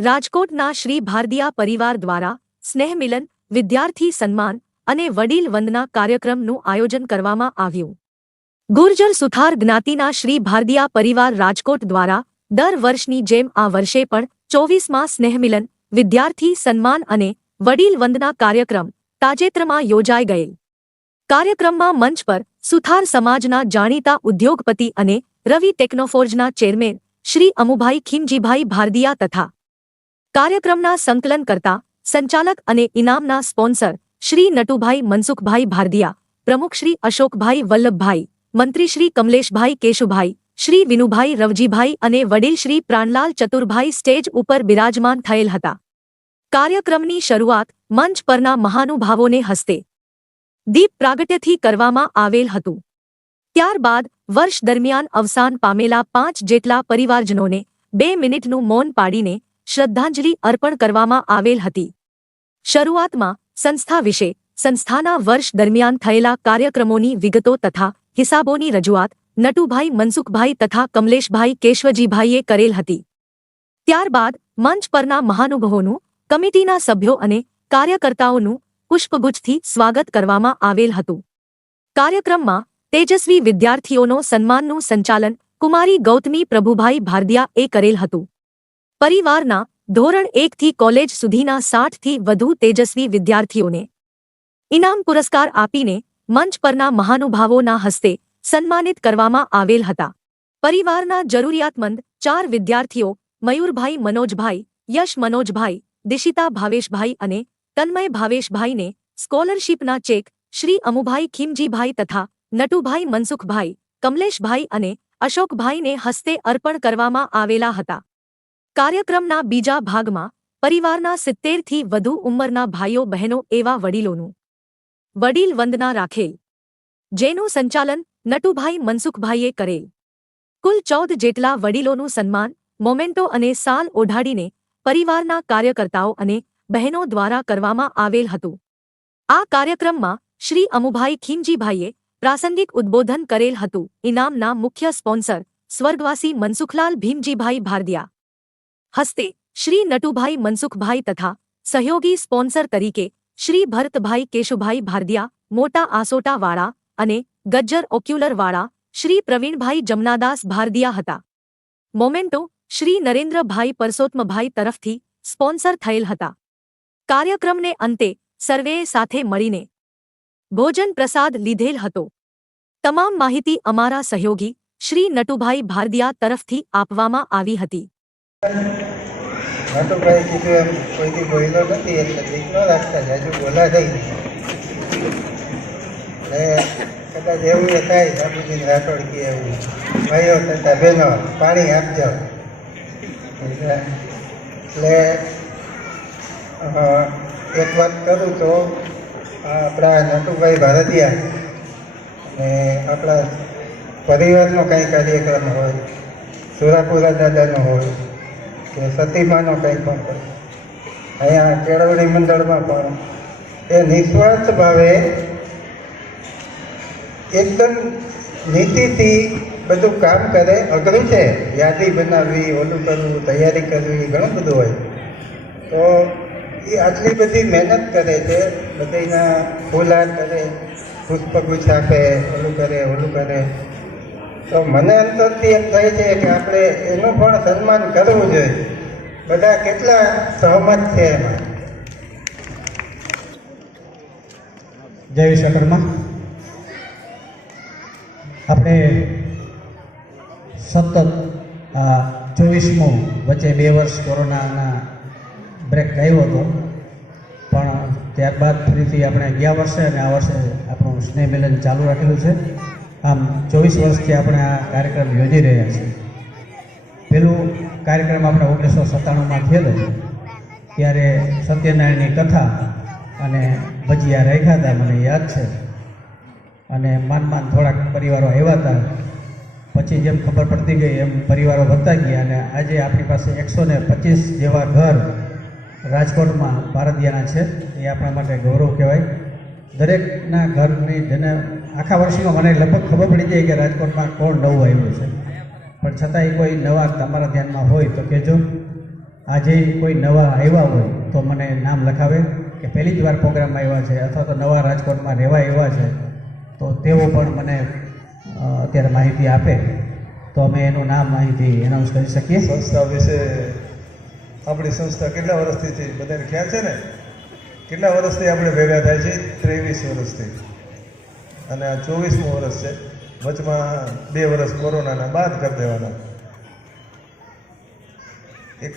રાજકોટના શ્રી ભારદિયા પરિવાર દ્વારા સ્નેહમિલન, વિદ્યાર્થી સન્માન અને વડીલ વંદના કાર્યક્રમનું આયોજન કરવામાં આવ્યું. ગુર્જર સુથાર જ્ઞાતિના શ્રી ભારદિયા પરિવાર રાજકોટ દ્વારા દર વર્ષની જેમ આ વર્ષે પણ ચોવીસમાં સ્નેહમિલન, વિદ્યાર્થી સન્માન અને વડીલ વંદના કાર્યક્રમ તાજેતરમાં યોજાઈ ગયેલ. કાર્યક્રમમાં મંચ પર સુથાર સમાજના જાણીતા ઉદ્યોગપતિ અને રવિ ટેકનોફોર્જના ચેરમેન શ્રી અમુભાઈ ખીમજીભાઈ ભારદિયા તથા કાર્યક્રમના સંકલન કરતા સંચાલક અને ઇનામના સ્પોન્સર શ્રી નટુભાઈ મનસુખભાઈ ભારદિયા, પ્રમુખ શ્રી અશોકભાઈ વલ્લભભાઈ, મંત્રી શ્રી કમલેશભાઈ કેશુભાઈ, શ્રી વિનુભાઈ રવજીભાઈ અને વડીલ શ્રી પ્રાણલાલ ચતુરભાઈ સ્ટેજ ઉપર બિરાજમાન થયેલ હતા. કાર્યક્રમની શરૂઆત મંચ પરના મહાનુભાવોને હસ્તે દીપ પ્રાગટ્યથી કરવામાં આવેલ હતું. ત્યારબાદ વર્ષ દરમિયાન અવસાન પામેલા પાંચ જેટલા પરિવારજનોને બે મિનિટનું મૌન પાડીને શ્રદ્ધાંજલિ અર્પણ કરવામાં આવેલ હતી. શરૂઆતમાં સંસ્થા વિશે સંસ્થાના વર્ષ દરમિયાન થયેલા કાર્યક્રમોની વિગતો તથા હિસાબોની રજૂઆત નટુભાઈ મનસુખભાઈ તથા કમલેશભાઈ કેશવજીભાઈએ કરેલ હતી. ત્યારબાદ મંચ પરના મહાનુભાવોનું કમિટીના સભ્યો અને કાર્યકર્તાઓનું પુષ્પગુચ્છથી સ્વાગત કરવામાં આવેલ હતું. કાર્યક્રમમાં તેજસ્વી વિદ્યાર્થીઓનો સન્માનનું સંચાલન કુમારી ગૌતમી પ્રભુભાઈ ભારદિયા એ કરેલ હતું. પરિવારના ધોરણ એકથી કોલેજ સુધીના સાઠથી વધુ તેજસ્વી વિદ્યાર્થીઓને ઇનામ પુરસ્કાર આપીને મંચ પરના મહાનુભાવોના હસ્તે સન્માનિત કરવામાં આવેલ હતા. પરિવારના જરૂરિયાતમંદ ચાર વિદ્યાર્થીઓ મયુરભાઈ મનોજભાઈ, યશ મનોજભાઈ, દિશિતા ભાવેશભાઈ અને તન્મય ભાવેશભાઈને સ્કોલરશીપના ચેક શ્રી અમુભાઈ ખીમજીભાઈ તથા નટુભાઈ, મનસુખભાઈ, કમલેશભાઈ અને અશોકભાઈને હસ્તે અર્પણ કરવામાં આવેલા હતા. કાર્યક્રમના બીજા ભાગમાં પરિવારના સિત્તેરથી વધુ ઉંમરના ભાઈઓ, બહેનો એવા વડીલોનું વડીલ વંદના રાખેલ, જેનું સંચાલન નટુભાઈ, મનસુખભાઈએ કરેલ. કુલ ચૌદ જેટલા વડીલોનું સન્માન, મોમેન્ટો અને સાલ ઓઢાડીને પરિવારના કાર્યકર્તાઓ અને બહેનો દ્વારા કરવામાં આવેલ હતું. આ કાર્યક્રમમાં શ્રી અમુભાઈ ખીમજીભાઈએ પ્રાસંગિક ઉદ્બોધન કરેલ હતું. ઇનામના મુખ્ય સ્પોન્સર સ્વર્ગવાસી મનસુખલાલ ભીમજીભાઈ ભારદિયા. હસ્તે શ્રી નટુભાઈ મનસુખભાઈ તથા સહયોગી સ્પોન્સર તરીકે શ્રી ભરતભાઈ કેશુભાઈ ભારદિયા, મોટા આસોટાવાળા અને ગજ્જર ઓક્યુલરવાળા શ્રી પ્રવીણભાઈ જમનાદાસ ભારદિયા હતા. મોમેન્ટો શ્રી નરેન્દ્રભાઈ પરસોત્મભાઈ તરફથી સ્પોન્સર થયેલ હતા. કાર્યક્રમને અંતે સર્વેએ સાથે મળીને ભોજન પ્રસાદ લીધેલ હતો. તમામ માહિતી અમારા સહયોગી શ્રી નટુભાઈ ભારદિયા તરફથી આપવામાં આવી હતી. એક વાત કરું તો આપણા નટુભાઈ ભારતીયા અને આપણા પરિવારનો કંઈ કાર્યક્રમ હોય, સુરાપુરા દાદાનો હોય કે સતીમાનો કંઈ પણ હોય. અહીંયા કેળવણી મંડળમાં પણ એ નિસ્વાર્થ ભાવે એકદમ નીતિથી બધું કામ કરે, અઘરું છે. યાદી બનાવવી, ઓલું કરવું, તૈયારી કરવી, ઘણું બધું હોય. તો એ આટલી બધી મહેનત કરે છે બધાના ફૂલા કરે પુષ્પગુચ્છ આપે ઓલું કરે ઓલું કરે. તો મને અંતરથી એમ થાય છે કે આપણે એનું પણ સન્માન કરવું જોઈએ. બધા કેટલા સહમત છે એમાં? જય વિશ્વકર્મા આપણે સતત ચોવીસમું વચ્ચે બે વર્ષ કોરોનાના બ્રેક આવ્યો હતો. પણ ત્યારબાદ ફરીથી આપણે ગયા વર્ષે અને આ વર્ષે આપણું સ્નેહ મિલન ચાલુ રાખેલું છે. આમ ચોવીસ વર્ષથી આપણે આ કાર્યક્રમ યોજી રહ્યા છીએ. પેલું કાર્યક્રમ આપણે ઓગણીસો સત્તાણુંમાં થયેલો ત્યારે સત્યનારાયણની કથા અને ભજીયા રાખ્યા હતા, મને યાદ છે. અને માન માન થોડાક પરિવારો આવ્યા હતા. પછી જેમ ખબર પડતી ગઈ એમ પરિવારો વધતા ગયા અને આજે આપણી પાસે એકસો ને પચીસ જેવા ઘર રાજકોટમાં ભારતીયાના છે. એ આપણા માટે ગૌરવ કહેવાય. દરેકના ઘરની જેને આખા વર્ષમાં મને લગભગ ખબર પડી જાય કે રાજકોટમાં કોણ નવું આવ્યું છે. પણ છતાંય કોઈ નવા તમારા ધ્યાનમાં હોય તો કહેજો. આજે કોઈ નવા આવ્યા હોય તો મને નામ લખાવે કે પહેલી જ વાર પ્રોગ્રામમાં આવ્યા છે અથવા તો નવા રાજકોટમાં રહેવા આવ્યા છે તો તેઓ પણ મને અત્યારે માહિતી આપે. તો અમે એનું નામ માહિતી એનાઉન્સ કરી શકીએ. સંસ્થા વિશે આપણી સંસ્થા કેટલા વર્ષથી છે બધાને ખ્યાલ છે ને? કેટલા વર્ષથી આપણે ભેગા થાય છે? ત્રેવીસ વર્ષથી. અને આ ચોવીસમું વર્ષ છે. વચમાં બે વર્ષ કોરોનાના બાદ કરી દેવાના. એક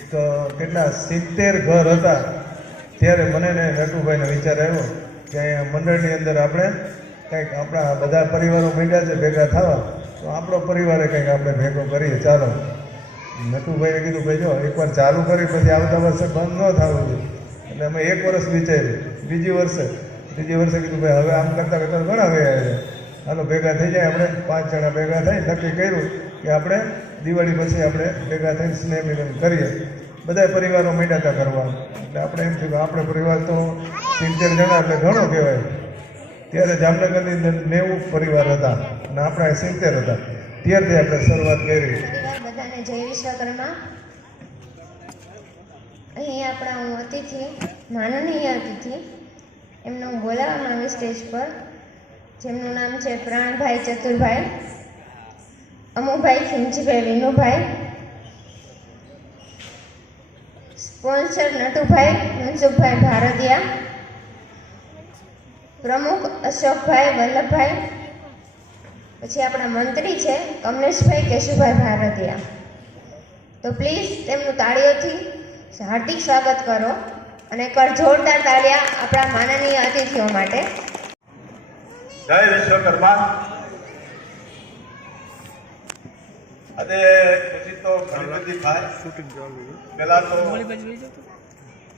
કેટલા સિત્તેર ઘર હતા. ત્યારે મને ને નટુભાઈનો વિચાર આવ્યો કે અહીંયા મંડળની અંદર આપણે કંઈક આપણા બધા પરિવારો ભેગા છે, ભેગા થવા. તો આપણો પરિવારે કંઈક આપણે ભેગો કરીએ. ચાલો. નટુભાઈએ કીધું, ભાઈ જો એકવાર ચાલુ કરી, પછી આવતા વર્ષે બંધ ન થવું જોઈએ. એટલે અમે એક વર્ષ વિચાર્યું. બીજી વર્ષે, ત્રીજી વર્ષે કીધું, ભાઈ, હવે આમ કરતાં કરતાં ઘણા ગયા હાલો, ભેગા થઈ જાય, આપણે પાંચ જણા ભેગા થઈ નક્કી કર્યું કે આપણે દિવાળી પછી આપણે ભેગા થઈને સ્નેહ મિલન કરીએ. બધા પરિવારો માંડ્યા કરવા એટલે આપણે એમ થયું આપણે પરિવાર તો સિત્તેર જણા, એટલે ઘણો કહેવાય. ત્યારે જામનગરની અંદર નેવું પરિવાર હતા અને આપણા સિત્તેર હતા. ત્યારથી આપણે શરૂઆત કરી. નમસ્કાર જય વિશ્વકર્મા. અહીં આપણા હું અતિથિ, માનનીય અતિથિ, એમને હું બોલાવવા માંગુ સ્ટેજ પર, જેમનું નામ છે પ્રાણભાઈ ચતુરભાઈ, અમુભાઈ ખીમજીભાઈ વિનુભાઈ, સ્પોન્સર નટુભાઈ મનસુખભાઈ ભારતીયા પ્રમુખ અશોકભાઈ વલ્લભભાઈ, પછી આપણા મંત્રી છે કમલેશભાઈ કેશુભાઈ ભારતીયા તો પ્લીઝ તેમનું તાળીઓથી હાર્દિક સ્વાગત કરો અને એક વાર જોરદાર તાળિયા આપણા માનનીય અતિથિઓ માટે. જય વિશ્વકર્મા. અને પછી તો ઘણી બધી થાય પેલા તો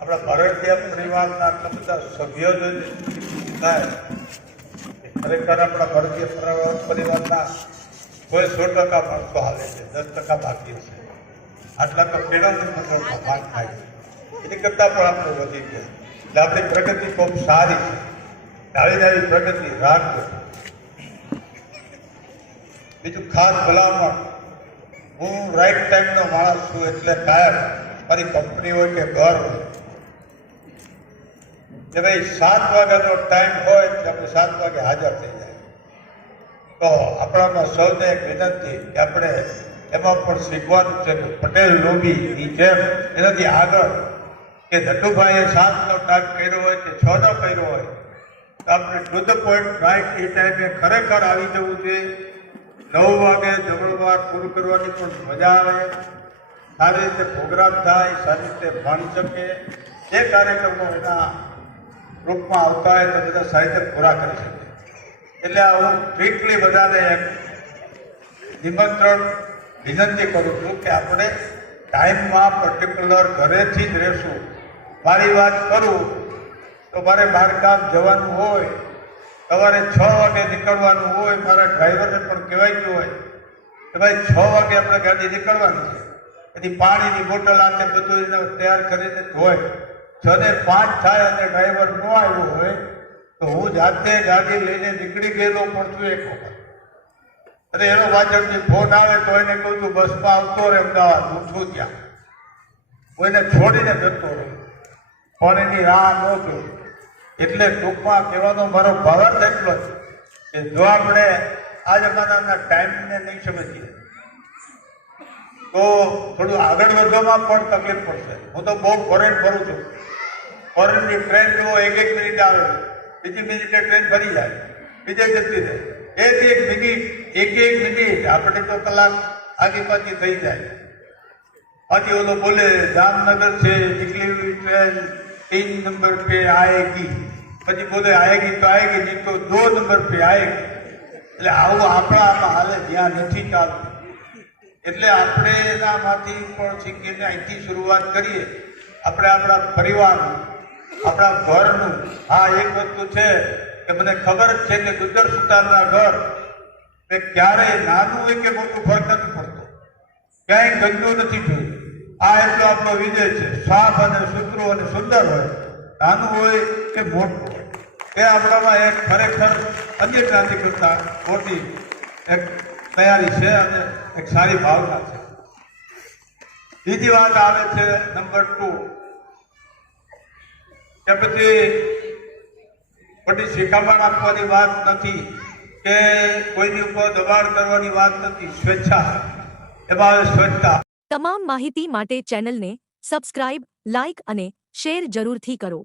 આપણા ભારતીય પરિવારના આટલા બધા સભ્યો થાય ખરેખર આપણા ભારતીય પરિવાર પરિવારના કોઈ સો ટકા માણસો હાલે છે, દસ ટકા ભાગ્ય હશે. આટલા તો પેઢાની મંડળમાં ભાગ થાય. છે એની કરતાં પણ આપણે વધી ગયા. એટલે આપણી પ્રગતિ ખૂબ સારી છે. ડાળી ડાળી પ્રગતિ રાખજો બીજું ખાસ ભલામણ. હું રાઈટ ટાઈમનો માણસ છું એટલે કાયમ મારી કંપની હોય કે ઘર હોય. કે ભાઈ સાત વાગ્યાનો ટાઈમ હોય એટલે આપણે સાત વાગે હાજર થઈ જાય. તો આપણામાં સૌને એક વિનંતી કે આપણે એમાં પણ છે પટેલ લોબીની જેમ એનાથી આગળ કે નટુભાઈએ સાતનો ટાઈમ કર્યો હોય કે છનો કર્યો હોય, તો આપણે ટુ પોઈન્ટ રાઈટ એ ટાઈમે ખરેખર આવી જવું જોઈએ. નવ વાગે જમણવાર પૂરું કરવાની પણ મજા આવે. સારી રીતે પ્રોગ્રામ થાય, સારી રીતે ભણી શકે. જે કાર્યક્રમો એના રૂપમાં આવતા હોય તો બધા સાહિત્ય પૂરા કરી શકે. એટલે હું સ્ટ્રીકલી બધાને એક નિમંત્રણ વિનંતી કરું છું કે આપણે ટાઈમમાં પર્ટિક્યુલર ઘરેથી જ રહેશું. મારી વાત કરું તો મારે બહારગામ જવાનું હોય, સવારે છ વાગે નીકળવાનું હોય, મારા ડ્રાઈવરને પણ કહેવાય ગયું હોય કે ભાઈ છ વાગે આપણે ગાડી નીકળવાની છે. એની પાણીની બોટલ આ બધું એને તૈયાર કરીને ધોય છ ને પાંચ થાય અને ડ્રાઈવર ન આવ્યો હોય, તો હું જાતે ગાડી લઈને નીકળી ગયેલો પણ છું એક વખત અને એનો પાછળથી ફોન આવે તો એને કહું છું, બસમાં આવતો રહે, અમદાવાદ. હું છું ત્યાં. કોઈને છોડીને જતો રહે. પણ એની રાહ ન જોઉં. એટલે ટૂંકમાં કહેવાનો મારો ભાવાર્થ એટલો છે કે જો આપણે આ જમાનાના ટાઈમને નહીં સમજીએ, તો થોડું આગળ વધવામાં પણ તકલીફ પડશે. હું તો બહુ ફોરેન ફરું છું. ફોરેનની ટ્રેન જો એક એક મિનિટ આવે. બીજી મિનિટે ટ્રેન ફરી જાય. બીજે જતી રહે. એક એક મિનિટ એક એક મિનિટ, આપણે તો કલાક આગી પાછી થઈ જાય. હજી ઓલો બોલે, જામનગર છે, નીકળી ટ્રેન तीन નંબર પે આયેગી. પછી બોલે, આયેગી તો આયેગી, નહીં તો દો નંબર પે આએગી એટલે આવું આપણામાં હાલે, જ્યાં નથી ચાલતું. એટલે આપણે એનામાંથી પણ શીખીને અહીંથી શરૂઆત કરીએ. આપણે આપણા પરિવારનું, આપણા ઘરનું હા એક વસ્તુ છે કે મને ખબર જ છે કે ગુજર સુતારના ઘર એ ક્યારેય નાનું હોય કે મોટું ફરક નથી પડતો ક્યાંય ગંદુ નથી થયું. આ એટલો આપણો વિજય છે. સાફ અને સુતરું અને સુંદર હોય. નાનું હોય કે મોટું હોય. તે આપણામાં એક ખરેખર અન્ય જ્ઞાતિ કરતા મોટી એક તૈયારી છે અને એક સારી ભાવના છે. બીજી વાત આવે છે નંબર ટુ. કે પછી મોટી શિખામણ આપવાની વાત નથી. કે કોઈની ઉપર દબાણ કરવાની વાત નથી, સ્વેચ્છા. એમાં સ્વચ્છતા તમામ માહિતી માટે ચેનલને સબસ્ક્રાઇબ, લાઇક અને શેર જરૂરથી કરો.